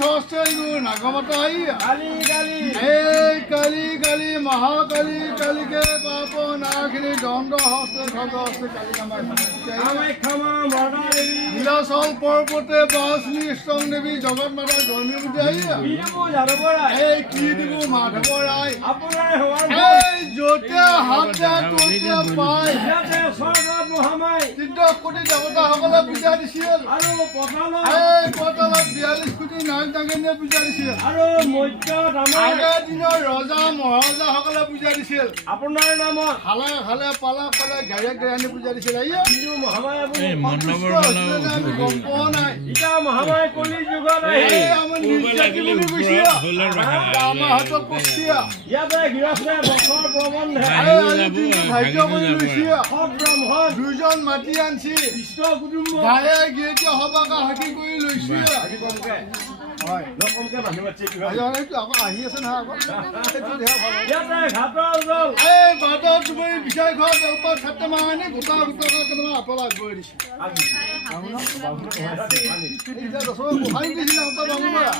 সহস্র নাগমত কালি কালি এই কালি কালি মহাকালী কালীকে পাপ নাখিনি দণ্ড হস্ত খগ হস্ত কালী কামাখ্যামা মাতা দেবী নীলাচল পৰ্বতে বাসনি ষ্টং দেৱী জগত মাতা জন্মী বিদুবু যাদৱ ৰায় এই কি দিব মাধৱ ৰায় আপোনাৰ হোৱাৰ এই যতে হাতে ততে পায় ইয়াতে স্বৰ্গত মহামাই চিন্তা কোটি দেৱতাসকলে পূজা দিছিল আৰু পতালত এই পতালত 42 কোটি নাগ নাগিনীয়ে পূজা দিছিল আৰু মধ্য দামৰ আগৰ দিনৰ ৰজা মহাৰজাসকলে পূজা দিছিল আপোনাৰ নামত খালে খালে পালা পালা গাড়ীয়ে গাড়ী পূজা দিছিল কিন্তু মহামাই আপুনি আমি গম পোৱা নাই ইটা মহামাই কলি যুগত আহি এই আমাৰ নিৰ্যাতি বুলি কৈছে আমাৰ হাতত পঠিয়া ইয়াতে গৃহস্থে বছৰ প্ৰবন্ধে আজি দিনটো ভাগ্য কৰি লৈছে সৎ ব্ৰহ্মণ দুজন মাতি আনছি কৃষ্ণ কুটুম্ব গায়ে গিয়েকে সবাকে হাকি কৰি লৈছে হয় নকমকে মানুহ আছে কিবা আকৌ আহি আছে নহয় আকৌ সেইটো দেহা ভাল ইয়াতে ঘাটৰ জল এই বাটত তুমি বিচাৰি খোৱা জলপান ছাত্ৰ মাহানি গোটা গোটা কেনেকুৱা আপেল আগবঢ়াই দিছে এতিয়া দশমী গোহাঁই দিছিলে সন্তা বামুণৰা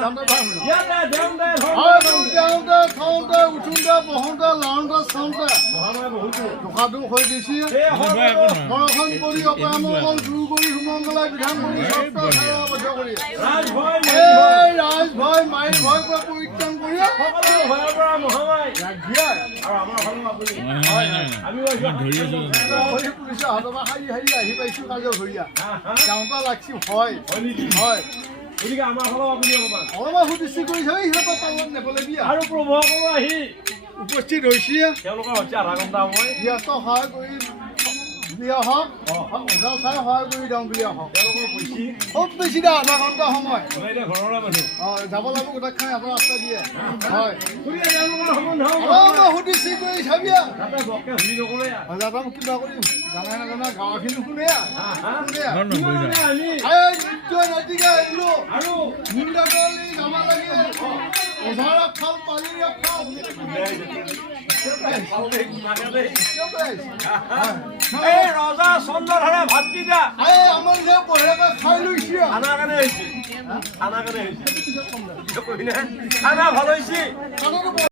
দামটা ভাল ইয়াতে দেওঁতে দেওঁতে খাওঁতে উঠোঁতে বহোঁতে লাওঁতে চাওঁতে মহামাই বহুতো টকাটো হৈ গৈছে এই বৰষুণ কৰি অপৰামঙ্গল দূৰ কৰি সুমংগলাই বিধান কৰি সপ্তাহ কৰি ৰাজভয় এই ৰাজ ভয় মাই ভয় পৰা পৰিত্ৰাণ কৰি সকলো ভয়ৰ পৰা মহামাই ৰাখিয়াৰ আৰু আমাৰ ফালে আপুনি আমি পুলিচে হাতৰ পৰা শাৰী শাৰী আহি পাইছো কাজৰ ধৰিয়া যাওঁতা লাগছি হয় হয় গতিকে আমাৰ ফালে আপুনি অকমান অলপমান সুদৃষ্টি কৰিছে সিহঁতৰ পালন নেপালে বিয়া আৰু প্ৰভুসকলো আহি উপস্থিত হৈছে তেওঁলোকৰ হৈছে আধা ঘণ্টা সময় গৃহস্থ সহায় কৰি বিয়া হওক ওজা চাই সহায় কৰি দিওঁ বিয়া হওক তেওঁলোকৰ কৈছি খুব বেছি দে আধা ঘণ্টা সময় এতিয়া ঘৰলৈ মানুহ যাব লাগিব গোটেইখিনি এটা ৰাস্তা দিয়ে হয় গতিকে তেওঁলোকৰ সম্বন্ধ অলপমান সুদৃষ্টি কৰি চাবিয়া তাতে বৰকে শুনি নকৰে যাবা মোক কিবা কৰি জানে নাজানা গাঁৱৰখিনি শুনে শুনে আমি নিশ্চয় ৰাতিকে আহিলো আৰু মুন্দাকলি যাবা লাগে ওঝাৰ খাল পালি খাল এই ৰজা চন্দ্ৰধাৰা ভাতকেইটা আমাৰ যে বঢ়িয়াকে খাই লৈছে খানা কাৰণে হৈছে খানা কাৰণে হৈছে খানা ভাল হৈছে